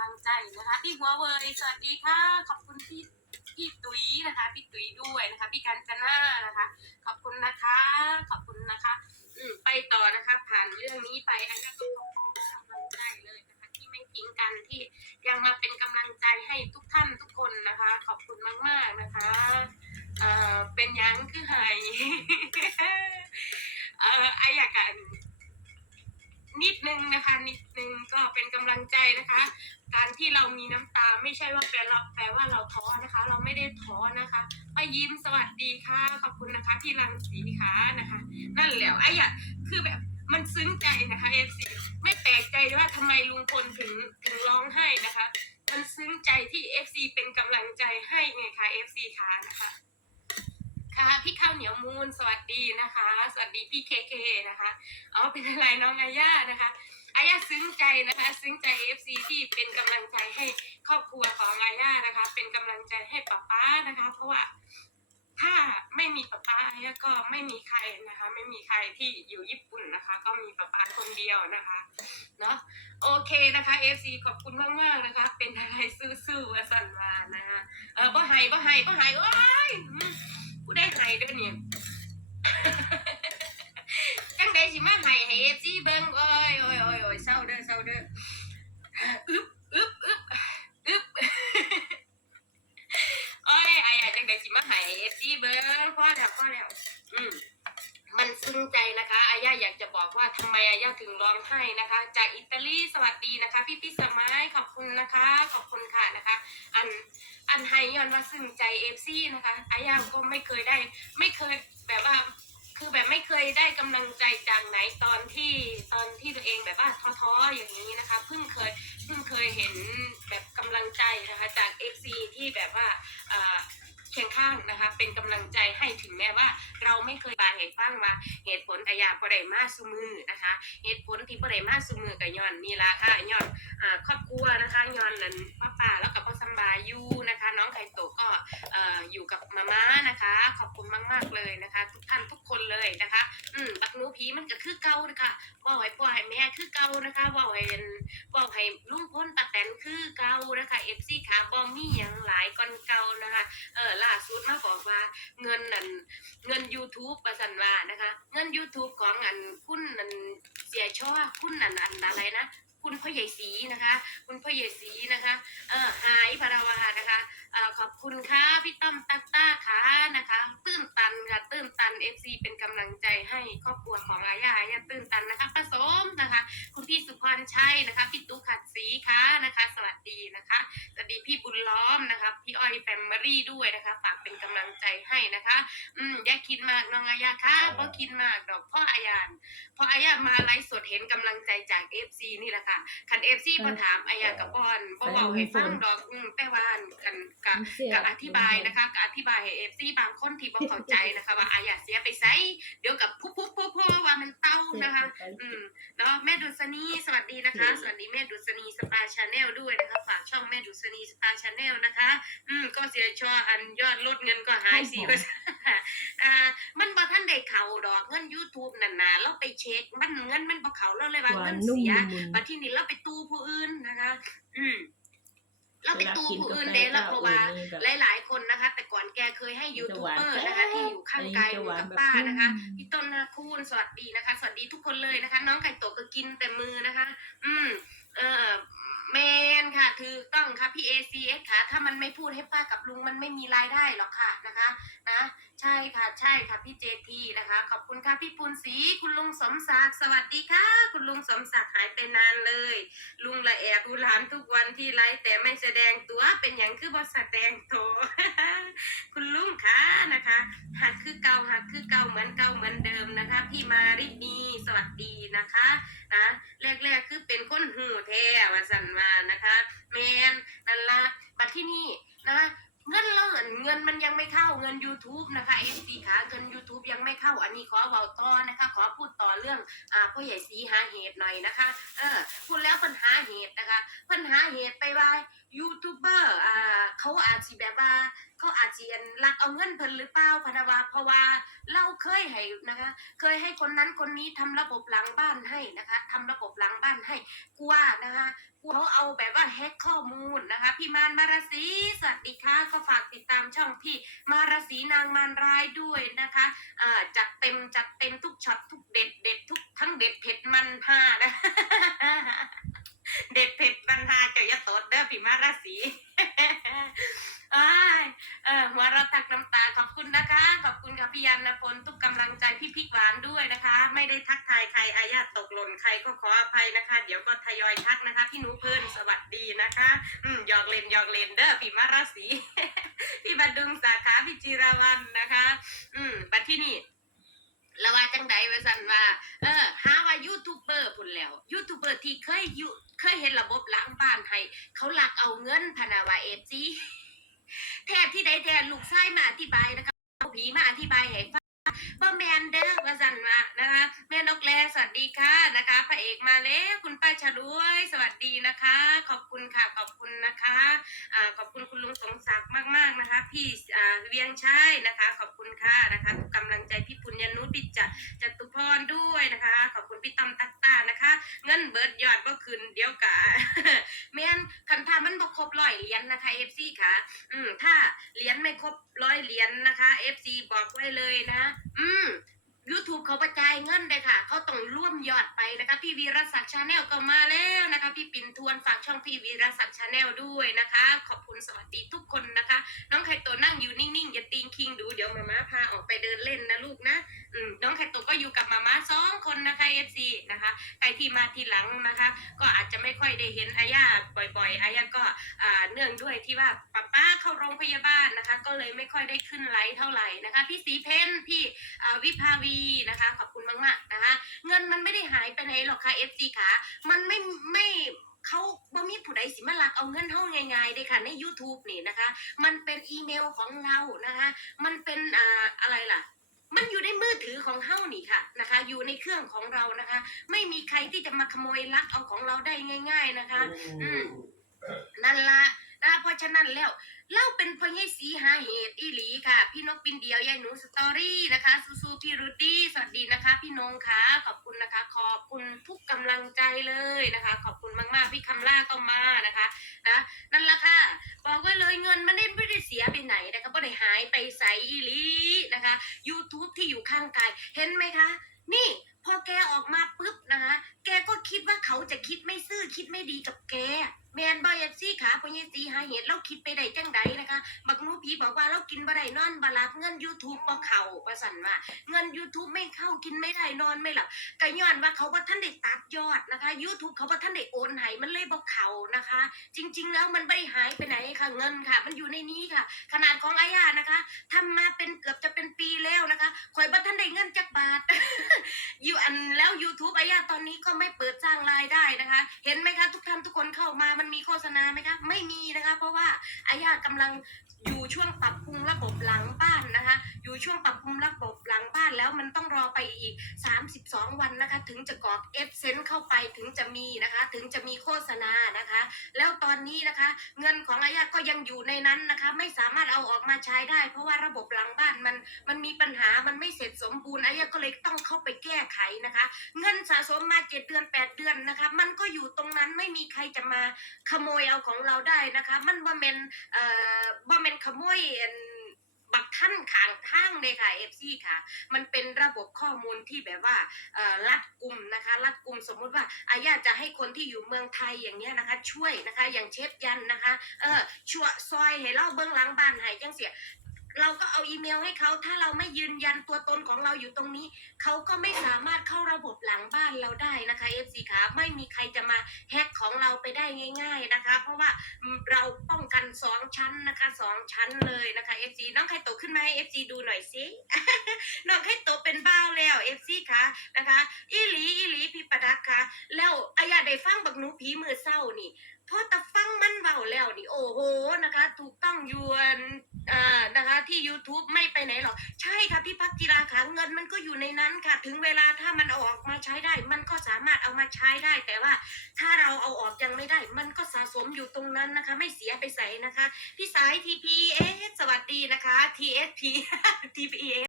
ำลังใจนะคะพี่หัวเวยสวัสดีค่ะ ขอบคุณพี่พี่ตุ๋ยนะคะ พี่ตุ๋ยด้วยนะคะ พี่กัญจนานะคะ ขอบคุณนะคะ ขอบคุณนะคะ อืมไปต่อนะคะ ผ่านเรื่องนี้ไปอันนี้ก็ขอบคุณกำลังใจเลยนะคะ ที่ไม่ทิ้งกันที่ยังมาเป็นกำลังใจให้ทุกท่านทุกคนนะคะ ขอบคุณมากๆนะคะเอ่อเป็นยังคือไห้เอ่อไออยากกัน นิดนึงนะคะ นิดนึงก็เป็นกำลังใจนะคะ การที่เรามีน้ำตาไม่ใช่ว่าแปลเราแปลว่าเราท้อนะคะ เราไม่ได้ท้อนะคะป้ายิ้มสวัสดีค่ะ ขอบคุณนะคะที่รังสีค่ะนะคะ นั่นแหละไอ้อะคือแบบมันซึ้งใจนะคะเอฟซีไม่แปลกใจว่าทำไมลุงพลถึงถึงร้องไห้นะคะ มันซึ้งใจที่เอฟซีเป็นกำลังใจให้ไงคะเอฟซีค่ะนะคะ ค่ะ พี่ข้าวเหนียวมูลสวัสดีนะคะ สวัสดีพี่เคเคนะคะอ๋อเป็นอะไรน้องอาย่านะคะอาย่าซึ้งใจนะคะ ซึ้งใจเอฟซีที่เป็นกำลังใจให้ครอบครัวของอาย่านะคะ เป็นกำลังใจให้ป๊าป๊านะคะ เพราะว่าถ้าไม่มีป๊าป๊าอาย่าก็ไม่มีใครนะคะ ไม่มีใครที่อยู่ญี่ปุ่นนะคะ ก็มีป๊าป๊าคนเดียวนะคะเนาะโอเคนะคะเอฟซีขอบคุณมากมากนะคะ เป็นอะไรสู้ๆสันวานะคะเออบ่ไห้บ่ไห้บ่ไห้โอ้ยูได้ไห้ด้อเนี่ยจังไดสิมาให้ให้เอฟซีเบิ่งโอ้ยโอ้ยโอ้ยโอ้ยเศร้าเด้อเศร้าเด้ออึ๊บอึ๊บอึ๊บอึ๊บโอ้ยไอ้อะจังไดสิมาให้เอฟซีเบิ่งพ่อแล้วพ่อแล้ว อืมมันซึ้งใจนะคะอาย่าอยากจะบอกว่าทำไมอาย่าถึงร้องไห้นะคะ จากอิตาลีสวัสดีนะคะ พี่พี่สมัยขอบคุณนะคะ ขอบคุณค่ะนะคะ อัน อันไฮย้อนว่าซึ้งใจเอฟซีนะคะอาย่าก็ไม่เคยได้ ไม่เคยแบบว่า คือแบบไม่เคยได้กำลังใจจากไหนตอนที่ตอนที่ตัวเองแบบว่าท้อๆอย่างนี้นะคะเพิ่งเคยเพิ่งเคยเห็นแบบกำลังใจนะคะจากเอฟซีที่แบบว่าอ่า เคียงข้างนะคะ เป็นกำลังใจให้ถึงแม้ว่า เราไม่เคยบาเหตุฟังว่าเหตุผลอายาปรได้มาสุมือนะคะ เหตุผลที่ปรได้มาสุมือกับย้อนนี่ละค่ะย้อนครอบครัวนะคะย้อนนั้นป้าป่าแล้วกับพ่อสำบายู่นะคะ น้องไข่โตก็อยู่กับมาม่านะคะ ขอบคุณมาก ๆเลยนะคะ ทุกท่านทุกคนเลยนะคะ อืมบักนูผีมันก็คือเก่านะคะว่าให้ปล่อยแม่คือเก่านะคะว่าให้ว่าให้ลุงพ้นป้าแตนคือเก่านะคะเอฟซีขาบอมมี่ยังหลายก่อนเก่านะคะเออล่าสุดมาบอกว่าเงินนั่นเงิน YouTube ประสันว่านะคะ เงิน YouTube ของอันคุณนันเสียช่อคุณนันอันอะไรนะ คุณพ่อใหญ่สีนะคะ คุณพ่อใหญ่สีนะคะ เออหายพาราวานะคะเออขอบคุณค่ะพี่ต้อมตักต้าค่ะนะคะ ตื้นตันค่ะตื้นตันเอฟซีเป็นกำลัง ใจให้ครอบครัวของอาญาอาญาตื้นตันนะคะผสมนะคะ คุณพี่สุพรชัยนะคะ พี่ตุ๊กขัดศรีค่ะนะคะ สวัสดีนะคะสวัสดีพี่บุญล้อมนะคะ พี่อ้อยแฟมเบอรี่ด้วยนะคะ ฝากเป็นกำลังใจให้นะคะ อืมอย่าคิดมากน้องอาญาค่ะเพราะคิดมากดอกเพ่ออาญานเพราะอาญามาไลฟ์สดเห็นกำลังใจจากเอฟซีนี่แหละค่ะคันเอฟซีมาถามอาญากับบอลบ่เว้าให้ฟังดอกอืมแต่ว่ากันกะกับอธิบายนะคะกับอธิบายให้เอฟซีบางคนที่บ่เข้าใจนะคะ ว่าอาอย่าเสียไปไซเดี๋ยว อืมเนาะแม่ดุษณีสวัสดีนะคะ สวัสดีแม่ดุษณีสปาชาแนลด้วยนะคะฝากช่องแม่ดุษณีสปาชาแนลนะคะ อืมก็เสียชออันยอดลดเงินก็หายสี่เปอร์เซ็นต์อ่ามันบ่ท่านได้เข่าดอกเงิน YouTube นั่นน่ะเราไปเช็คมันเงินมันบ่เข้าเราเลยว่าหวาเงินนนุ่มเสียละมุนบัดที่นี้เราไปตู้ผู้อื่นนะคะ อืม เราไปเวลาตู้กินผู้กาอื่นแฟเด้ก็แล้วเพราะว่าโอ้ยแบบหลาย ๆ คนนะคะ แต่ก่อนแกเคยให้ยูทูบเบอร์นะคะจะหวานที่อยู่ข้างกายอยู่กับป้านะคะพี่ต้นนาคูณสวัสดีนะคะ สวัสดีทุกคนเลยนะคะ น้องไก่โตะก็กินแต่มือนะคะ อืม เออ แมนค่ะถือต้องค่ะพี่เอซีเอสค่ะ ถ้ามันไม่พูดให้ป้ากับลุงมันไม่มีรายได้หรอกค่ะนะคะนะ ใช่ค่ะใช่ค่ะพี่เจทีนะคะ ขอบคุณค่ะพี่ปุณศรีคุณลุงสมศักดิ์สวัสดีค่ะ คุณลุงสมศักดิ์หายไปนานเลย ลุงละแอบดูหลานทุกวันที่ไลฟ์แต่ไม่แสดงตัวเป็นอย่างคือบอแสดงตัว คุณลุงค่ะนะคะ หักคือเก่าหักคือเก่าเหมือนเก่าเหมือนเดิมนะคะ พี่มารินีสวัสดีนะคะนะแรกๆคือเป็นคนหูแท้ว่าสันมานะคะแมนนั่นละบัดที่นี่นะเงินเราอันเงินมันยังไม่เข้าเงิน YouTube นะคะเอซีขาเงิน YouTube ยังไม่ นี้ขอเบาต่อนะคะ ขอพูดต่อเรื่องอ่าพ่อใหญ่สีหาเหตุหน่อยนะคะ เออพูดแล้วปัญหาเหตุนะคะปัญหาเหตุไปว่ายูทูบเบอร์อ่าเขาอาจสิแบบว่าเขาอาจจะลักเอาเงินเพิ่นหรือเปล่าพนะวาเพราะว่าเราเคยให้นะคะ เคยให้คนนั้นคนนี้ทำระบบหลังบ้านให้นะคะทำระบบหลังบ้านให้กลัวนะคะกลัวเขาเอาแบบว่าแฮกข้อมูลนะคะ พี่มานมาราศีสวัสดีค่ะก็ฝากติดตามช่องพี่มาราศีนางมารรายด้วยนะคะอ่าจัดเต็มจัดเต็มทุกช็อตทุกเด็ดเด็ดทุกทั้งเด็ดเผ็ดมันห่านะเด็ดเผ็ดมันหาเจ้าอยาตดเด้อพี่มาราศีอ้ายเออหัวเราะตักน้ำตาขอบคุณนะคะ ขอบคุณค่ะพี่ยันนพลทุกกำลังใจพี่พิกหวานด้วยนะคะ ไม่ได้ทักทายใครอาญาตกหล่นใครก็ขออภัยนะคะ เดี๋ยวก็ทยอยทักนะคะ พี่หนูเพิ่นสวัสดีนะคะอืมยอกเลนยอกเลนเด้อพี่มาราศีพี่บัดดุงสาขาพี่จิรวันนะคะ อืมบัดที่นี่ จังใดว่าสันว่า เออหาว่ายูทูบเบอร์พุ่นแล้วยูทูบเบอร์ที่เคยอยู่เคยเห็นระบบล้างบ้านให้เขาหลักเอาเงินพนาวาเอฟซีแทนที่ได้แทนลูกชายมาอธิบายนะคะผีมาอธิบายให้ฟัง บ่แมนเด้อว่าสันมานะคะแม่นกแลสวัสดีค่ะนะคะพระเอกมาแล้วคุณป้าฉลวย สวัสดีนะคะ ขอบคุณค่ะขอบคุณนะคะอ่าขอบคุณคุณลุงสงศักดิ์มากๆนะคะ พี่อ่าเวียงชัยนะคะ ขอบคุณค่ะนะคะทุกกำลังใจพี่ปุญญนุชพี่จะจตุพรด้วยนะคะ ขอบคุณพี่ตั้มตะ งินเบิดยอดบ่คืนเดียวกะแม่นคันทามันบ่ครบร้อยเหรียญนะคะ FC ค่ะ อืม ถ้าเหรียญไม่ครบร้อยเหรียญนะคะ FC บอกไว้เลยนะ อืม YouTube เขากระจายเงินเลยค่ะ เขาต้องร่วมยอดไปนะคะ พี่วีรศักดิ์ชาแนลก็มาแล้วนะคะพี่ วนฝากช่องพี่วีรศักดิ์ชาแนลด้วยนะคะ ขอบคุณสวัสดีทุกคนนะคะ น้องไข่โตนั่งอยู่นิ่งๆอย่าตีงคิงดูเดี๋ยวมาม่าพาออกไปเดินเล่นนะลูกนะอืมน้องไข่โตก็อยู่กับมาม่าสองคนนะคะ FC นะคะใครที่มาทีหลังนะคะ ก็อาจจะไม่ค่อยได้เห็นอาญาบ่อยๆ อาญาก็อ่าเนื่องด้วยที่ว่าป้าป้าเข้าโรงพยาบาลนะคะ ก็เลยไม่ค่อยได้ขึ้นไลฟ์เท่าไหร่นะคะ พี่สีเพนพี่วิภาวีนะคะ ขอบคุณมากๆนะคะ เงินมันไม่ได้หายไปไหนหรอกค่ะเอฟซีขามันไม่ไม่ เขาบ่มีผู้ใดสิมาลักเอาเงินเท่าง่ายๆเลยค่ะใน YouTube นี่นะคะ มันเป็นอีเมลของเรานะคะ มันเป็นอ่าอะไรล่ะ มันอยู่ในมือถือของเฮานี่ค่ะนะคะ อยู่ในเครื่องของเรานะคะ ไม่มีใครที่จะมาขโมยลักเอาของเราได้ง่าย ๆนะคะ อืมนั่นละ นะเพราะฉะนั้นแล้วเล่าเป็นพญายสีหาเหตุอีหลีค่ะ พี่นกปินเดียวยายหนูสตอรี่นะคะซูซูพี่รุดี้สวัสดีนะคะ พี่นงค่ะขอบคุณนะคะ ขอบคุณทุกกำลังใจเลยนะคะ ขอบคุณมากๆพี่คำล่าก็มานะคะนะนั่นละค่ะบอกไว้เลยเงินมันได้ไม่ได้เสียไปไหนนะคะไม่ได้หายไปใสอีหลีนะคะ YouTube ที่อยู่ข้างกายเห็นไหมคะ นี่พอแกออกมาปุ๊บนะคะแกก็คิดว่าเขาจะคิดไม่ซื่อคิดไม่ดีกับแกแมนบอยเอฟซีขาพญสีหาเหตุเราคิดไปได้จังใดนะคะบักนูผีบอกว่าเรากินบ่ได้นอนบ่หลับเงิน YouTube บ่เข้าประสันว่าเงิน YouTube ไม่เข้ากินไม่ได้นอนไม่หลับก็ย้อนว่าเขาบ่ทันได้ตัดยอดนะคะ YouTube เขาบ่ทันได้โอนให้มันเลยบ่เข้านะคะ จริง ๆ แล้วมันไม่ได้หายไปไหนค่ะเงินค่ะ มันอยู่ในนี้ค่ะ ขนาดของอาญานะคะทำมาเป็นเกือบจะเป็นปีแล้วนะคะข่อยบ่ทันได้เงินจักบาทยูอันแล้ว YouTube อาญาตอนนี้ก็ไม่เปิดสร้างรายได้นะคะ เห็นไหมคะ ทุกท่านทุกคนเข้ามามันมีโฆษณาไหมคะ ไม่มีนะคะ เพราะว่าอาญากำลังอยู่ช่วงปรับปรุงระบบหลังบ้านนะคะ อยู่ช่วงปรับปรุงระบบหลังบ้านแล้วมันต้องรอไปอีก 32 วันนะคะ ถึงจะกรอกเอฟเซนเข้าไปถึงจะมีนะคะ ถึงจะมีโฆษณานะคะ แล้วตอนนี้นะคะ เงินของอาญาก็ยังอยู่ในนั้นนะคะ ไม่สามารถเอาออกมาใช้ได้ เพราะว่าระบบหลังบ้านมันมันมีปัญหามันไม่เสร็จสมบูรณ์อาญาก็เลย เข้าไปแก้ไขนะคะ เงินสะสมมาเจ็ดเดือนแปดเดือนนะคะ มันก็อยู่ตรงนั้นไม่มีใครจะมาขโมยเอาของเราได้นะคะ มันว่าเมนเอ่อว่าเมนขโมยบักท่านขางทางเลยค่ะเอฟซีค่ะ มันเป็นระบบข้อมูลที่แบบว่ารัดกลุ่มนะคะรัดกลุ่มสมมุติว่าอาญาจะให้คนที่อยู่เมืองไทยอย่างเนี้ยนะคะ ช่วยนะคะ อย่างเชฟยันนะคะ เออช่วยซอยให้เล่าเบื้องหลังบ้านให้จังเสีย เราก็เอาอีเมลให้เขาถ้าเราไม่ยืนยันตัวตนของเราอยู่ตรงนี้ เขาก็ไม่สามารถเข้าระบบหลังบ้านเราได้นะคะ FC ขาไม่มีใครจะมาแฮกของเราไปได้ง่าย ๆนะคะ เพราะว่าเราป้องกันสองชั้นนะคะสองชั้นเลยนะคะ FC น้องไข่โตขึ้นมาให้ FC ดูหน่อยสิน้องไข่โตเป็นบ้าแล้ว FC ค่ะนะคะอีหลีอีหลีพี่ประดักนะคะแล้วอายาได้ฟังบักหนูผีมือเศร้านี่พอแต่ฟังมันเบาแล้วนี่โอ้โหนะคะ ถูกต้องยวน ที่ YouTube ไม่ไปไหนหรอก ใช่ค่ะพี่พักกีฬาค่ะเงินมันก็อยู่ในนั้นค่ะ ถึงเวลาถ้ามันเอาออกมาใช้ได้ มันก็สามารถเอามาใช้ได้ แต่ว่าถ้าเราเอาออกยังไม่ได้ มันก็สะสมอยู่ตรงนั้นนะคะ ไม่เสียไปใส่นะคะ พี่สาย TPS สวัสดีนะคะ TSP TPS